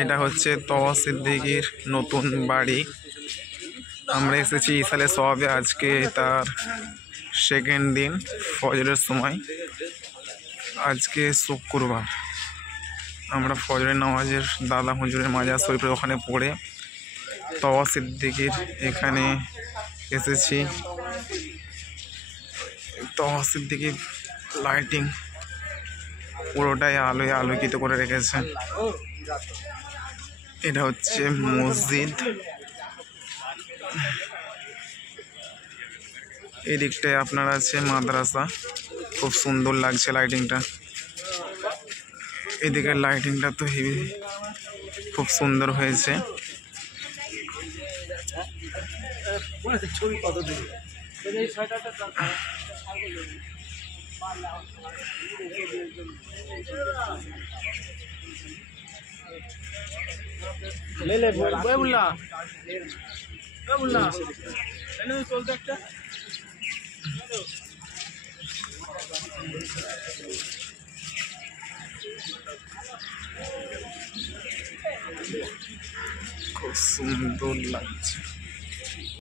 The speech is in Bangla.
এটা হচ্ছে তওয়া সিদ্দিকীর নতুন বাড়ি। আমরা এসেছি এই সালে সবে, আজকে তার সেকেন্ড দিন ফজরের সময়। আজকে শুক্রবার, আমরা ফজরের নামাজের দাদা হুজুরের মাজার শরীফের ওখানে পড়ে তওয়া সিদ্দিকীর এখানে এসেছি। তওয়া সিদ্দিকীর লাইটিং পুরোটাই আলোয় আলোকিত করে রেখেছে। এটা হচ্ছে মসজিদ। এই দিকটায় আপনার আছে মাদ্রাসা, খুব সুন্দর লাগছে লাইটিংটা। এদিকের লাইটিংটা তো হেভি, খুব সুন্দর হয়েছে। খুব সুন্দর লাগছে।